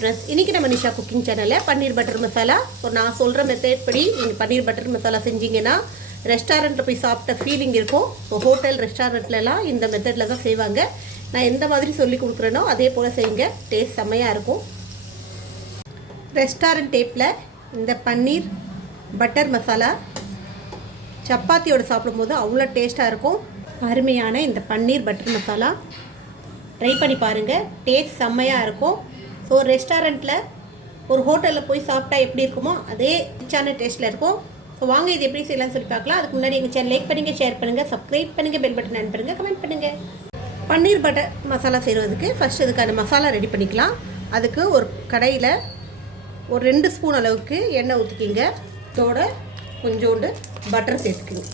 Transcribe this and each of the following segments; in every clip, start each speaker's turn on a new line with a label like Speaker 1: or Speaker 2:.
Speaker 1: Friends இன்றைக்கி நம்ம Nisha cooking சேனலில் பன்னீர் பட்டர் மசாலா ஒரு நான் சொல்கிற மெத்தட் படி நீங்கள் பன்னீர் பட்டர் மசாலா செஞ்சீங்கன்னா ரெஸ்டாரண்ட்டில் போய் சாப்பிட்ட ஃபீலிங் இருக்கும். இப்போ ஹோட்டல் ரெஸ்டாரண்ட்லலாம் இந்த மெத்தடில் தான் செய்வாங்க. நான் எந்த மாதிரி சொல்லி கொடுக்குறேனோ அதே போல் செய்யுங்க. டேஸ்ட் செம்மையாக இருக்கும். ரெஸ்டாரண்ட் டேப்பில் இந்த பன்னீர் பட்டர் மசாலா சப்பாத்தியோடு சாப்பிடும்போது அவ்வளோ டேஸ்ட்டாக இருக்கும். அருமையான இந்த பன்னீர் பட்டர் மசாலா ட்ரை பண்ணி பாருங்கள் டேஸ்ட் செம்மையாக இருக்கும். ஒரு ரெஸ்டாரண்ட்டில் ஒரு ஹோட்டலில் போய் சாப்பிட்டா எப்படி இருக்குமோ அதே ரிச்சான டேஸ்ட்டில் இருக்கும். ஸோ வாங்க இது எப்படி செய்யலாம்னு சொல்லி பார்க்கலாம். அதுக்கு முன்னாடி எங்கள் சேனல் லைக் பண்ணுங்கள் ஷேர் பண்ணுங்கள் சப்ஸ்கிரைப் பண்ணுங்கள் பெல் பட்டன் அனுப்புங்க கமெண்ட் பண்ணுங்கள் பன்னீர் பட்டர் மசாலா செய்கிறதுக்கு ஃபஸ்ட் அதுக்கான மசாலா ரெடி பண்ணிக்கலாம். அதுக்கு ஒரு கடையில் ஒரு ரெண்டு ஸ்பூன் அளவுக்கு எண்ணெய் ஊற்றிக்கிங்க இதோட கொஞ்சோண்டு பட்டர் சேர்த்துக்கிங்க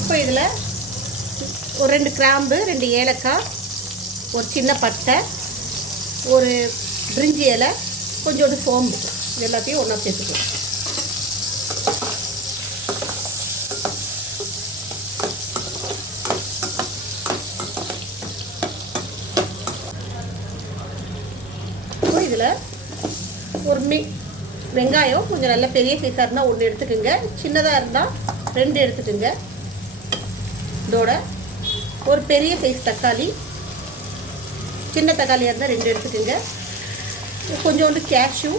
Speaker 1: இப்போ இதில் ஒரு ரெண்டு கிராம்பு ரெண்டு ஏலக்காய் ஒரு சின்ன பட்டை ஒரு பிரிஞ்சி இலை கொஞ்சோண்டு சோம்பு இது எல்லாத்தையும் ஒன்றா சேர்த்துக்கலாம். இதில் ஒரு மி வெங்காயம் கொஞ்சம் நல்ல பெரிய சைஸாக இருந்தால் ஒன்று எடுத்துக்கோங்க. சின்னதாக இருந்தால் ரெண்டு எடுத்துக்கோங்க. இதோட ஒரு பெரிய சைஸ் தக்காளி சின்ன தக்காளியாக இருந்தால் ரெண்டு எடுத்துக்கோங்க. கொஞ்சோண்டு கேஷ்யூ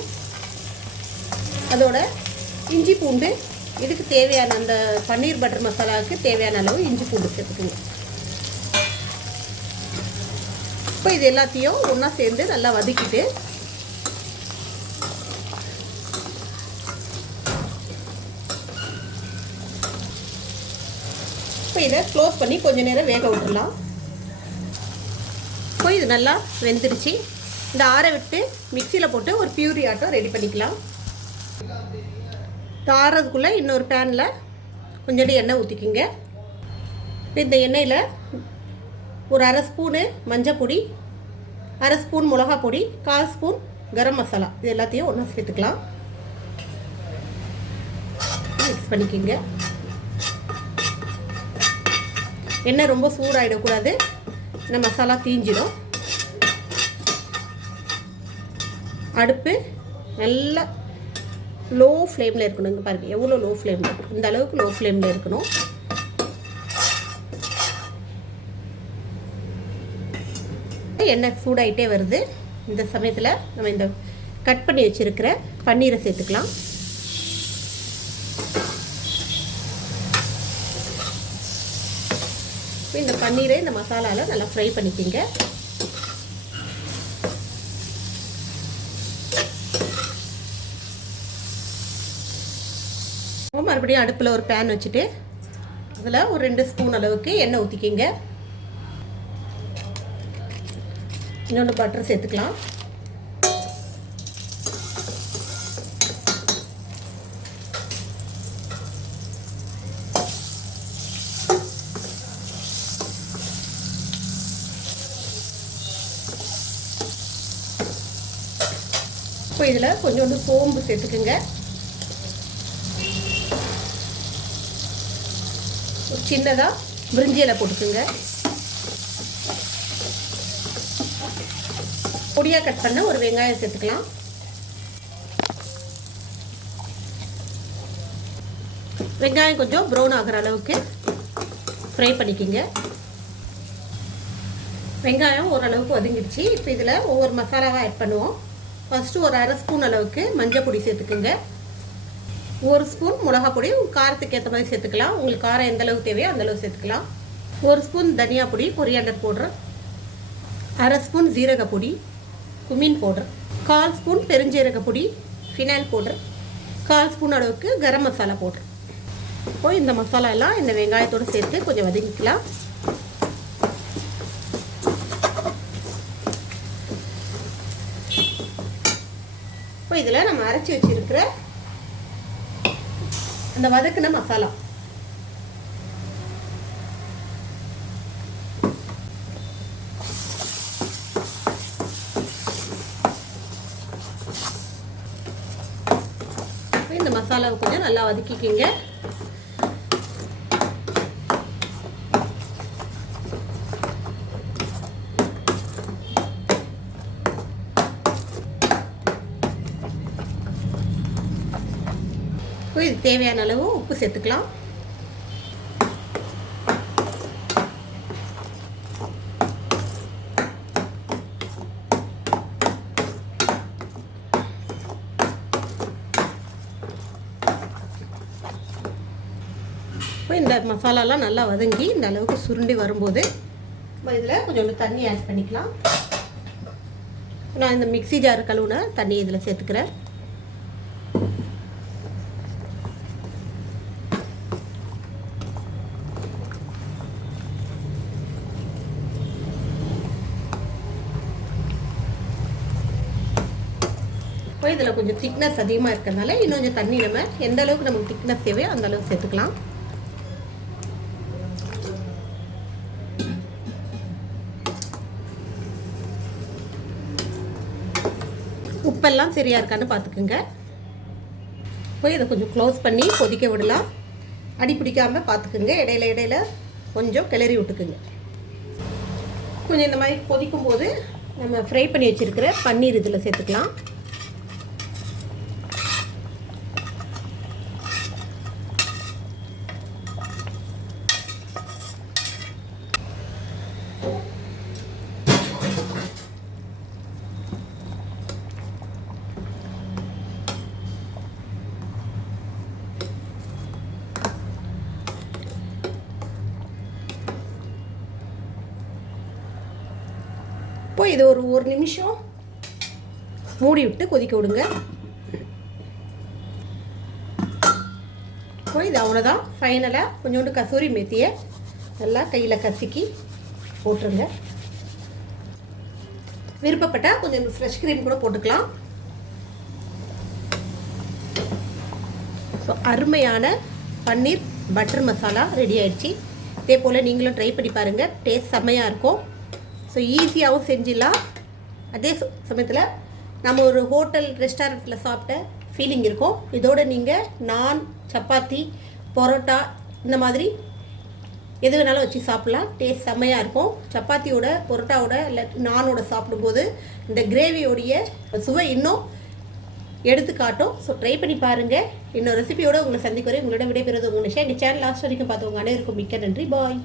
Speaker 1: அதோட இஞ்சி பூண்டு. இதுக்கு தேவையான அந்த பன்னீர் பட்டர் மசாலாவுக்கு தேவையான அளவு இஞ்சி பூண்டு சேர்த்துக்குங்க. இப்போ இது எல்லாத்தையும் ஒன்றா சேர்ந்து நல்லா வதக்கிட்டு இப்போ இதை க்ளோஸ் பண்ணி கொஞ்சம் நேரம் வேக விட்டுடலாம் இப்போ இது நல்லா வெந்துருச்சு. இந்த ஆற விட்டு மிக்சியில் போட்டு ஒரு பியூரி ஆட்டம் ரெடி பண்ணிக்கலாம். இந்த ஆறதுக்குள்ளே இன்னொரு பேனில் கொஞ்சோண்டு எண்ணெய் ஊற்றிக்கிங்க இந்த எண்ணெயில் ஒரு அரை ஸ்பூனு மஞ்சள் பொடி அரை ஸ்பூன் மிளகா பொடி கால் ஸ்பூன் கரம் மசாலா. இது எல்லாத்தையும் ஒன்றா சேர்த்துக்கலாம். மிக்ஸ் பண்ணிக்கிங்க. எண்ணெய் ரொம்ப சூடாகிடக்கூடாது இந்த மசாலா தீஞ்சிடும். அடுப்பு நல்லா லோ ஃப்ளேமில் இருக்கணும். இங்கே பாருங்கள் எவ்வளோ லோ ஃப்ளேமில் இருக்கும் இந்த அளவுக்கு லோ ஃப்ளேமில் இருக்கணும். எண்ணெய் சூடாயிட்டே வருது. இந்த சமயத்தில் நம்ம இந்த கட் பண்ணி வச்சுருக்கிற பன்னீரை சேர்த்துக்கலாம். இப்போ இந்த பன்னீரை இந்த மசாலாவில் நல்லா ஃப்ரை பண்ணிக்கிங்க. மறுபடியும் அடுப்பில் ஒரு பேன் வச்சுட்டு அதில் ஒரு ரெண்டு ஸ்பூன் அளவுக்கு எண்ணெய் ஊற்றிக்கிங்க இன்னொன்று பட்டர் சேர்த்துக்கலாம். இப்போ இதில் கொஞ்சோண்டு சோம்பு சேர்த்துக்குங்க. ஒரு சின்னதாக பிரிஞ்சி இலை போட்டுக்குங்க. பொடியாக கட் பண்ண ஒரு வெங்காயம் சேர்த்துக்கலாம். வெங்காயம் கொஞ்சம் ப்ரௌன் ஆகிற அளவுக்கு ஃப்ரை பண்ணிக்கிங்க. வெங்காயம் ஓரளவுக்கு ஒதுங்கிடுச்சு இப்போ இதில் ஒவ்வொரு மசாலாவாக ஆட் பண்ணுவோம். ஃபஸ்ட்டு ஒரு அரை ஸ்பூன் அளவுக்கு மஞ்சள் பொடி சேர்த்துக்குங்க. ஒரு ஸ்பூன் மிளகா பொடி உங்கள் காரத்துக்கு ஏற்ற மாதிரி சேர்த்துக்கலாம். உங்களுக்கு காரம் எந்த அளவுக்கு தேவையோ அந்தளவுக்கு சேர்த்துக்கலாம். ஒரு ஸ்பூன் தனியா பொடி கொரியாண்டர் பவுடர் அரை ஸ்பூன் ஜீரக பொடி குமின் பவுடர் கால் ஸ்பூன் பெருஞ்சீரக பொடி ஃபினைல் பவுடர் கால் ஸ்பூன் அளவுக்கு கரம் மசாலா பவுடர் இப்போ இந்த மசாலா எல்லாம் இந்த வெங்காயத்தோடு சேர்த்து கொஞ்சம் வதக்கிக்கலாம். இப்போ இதில் நம்ம அரைச்சி வச்சிருக்கிற அந்த வதக்கின மசாலா. இந்த மசாலாவை கொஞ்சம் நல்லா வதக்கிக்கிங்க. இப்போ இது தேவையான அளவு உப்பு சேர்த்துக்கலாம். இப்போ இந்த மசாலாலாம் நல்லா வதங்கி இந்த அளவுக்கு சுருண்டி வரும்போது நம்ம இதில் கொஞ்சோண்டு தண்ணி ஆட் பண்ணிக்கலாம். நான் இந்த மிக்ஸி ஜார் கழுவுன தண்ணி இதில் சேர்த்துக்கிறேன். இப்போ இதில் கொஞ்சம் திக்னஸ் அதிகமாக இருக்கிறதுனால இன்னும் கொஞ்சம் தண்ணி நம்ம எந்த அளவுக்கு நமக்கு திக்னஸ் தேவையோ அந்த அளவுக்கு சேர்த்துக்கலாம். உப்பெல்லாம் சரியாக இருக்கான்னு பார்த்துக்குங்க. போய் இதை கொஞ்சம் க்ளோஸ் பண்ணி கொதிக்க விடலாம். அடி பிடிக்காமல் பார்த்துக்குங்க. இடையில இடையில கொஞ்சம் கிளறி விட்டுக்குங்க. கொஞ்சம் இந்த மாதிரி கொதிக்கும் போது நம்ம ஃப்ரை பண்ணி வச்சுருக்கிற பன்னீர் இதில் சேர்த்துக்கலாம். இப்போ இது ஒரு ஒரு நிமிஷம் மூடி விட்டு கொதிக்க விடுங்க. இப்போ இது அவ்வளோதான் ஃபைனலாக கொஞ்சோண்டு கசூரி மெத்தியை நல்லா கையில் கசக்கி போட்டுருங்க. விருப்பப்பட்டால் கொஞ்சம் ஃப்ரெஷ் க்ரீம் கூட போட்டுக்கலாம். ஸோ அருமையான பன்னீர் பட்டர் மசாலா ரெடி ஆயிடுச்சு. இதே போல் நீங்களும் ட்ரை பண்ணி பாருங்கள் டேஸ்ட் செம்மையாக இருக்கும். ஸோ ஈஸியாகவும் செஞ்சிடலாம். அதே சமயத்தில் நம்ம ஒரு ஹோட்டல் ரெஸ்டாரண்ட்டில் சாப்பிட்ட ஃபீலிங் இருக்கும். இதோடு நீங்கள் நான் சப்பாத்தி பரோட்டா இந்த மாதிரி எது வேணாலும் வச்சு சாப்பிட்லாம். டேஸ்ட் செம்மையாக இருக்கும். சப்பாத்தியோட பரோட்டாவோட இல்லை நானோட சாப்பிடும்போது இந்த கிரேவியோடைய சுவை இன்னும் எடுத்து காட்டும் ஸோ ட்ரை பண்ணி பாருங்கள் இன்னொரு ரெசிபியோட உங்களை சந்திக்கிறேன். உங்களோட விடைபெறுவது உங்களை எங்கள் சேனல் லாஸ்ட் வரைக்கும் பார்த்தவங்க அனைவருக்கும் மிக்க நன்றி. பாய்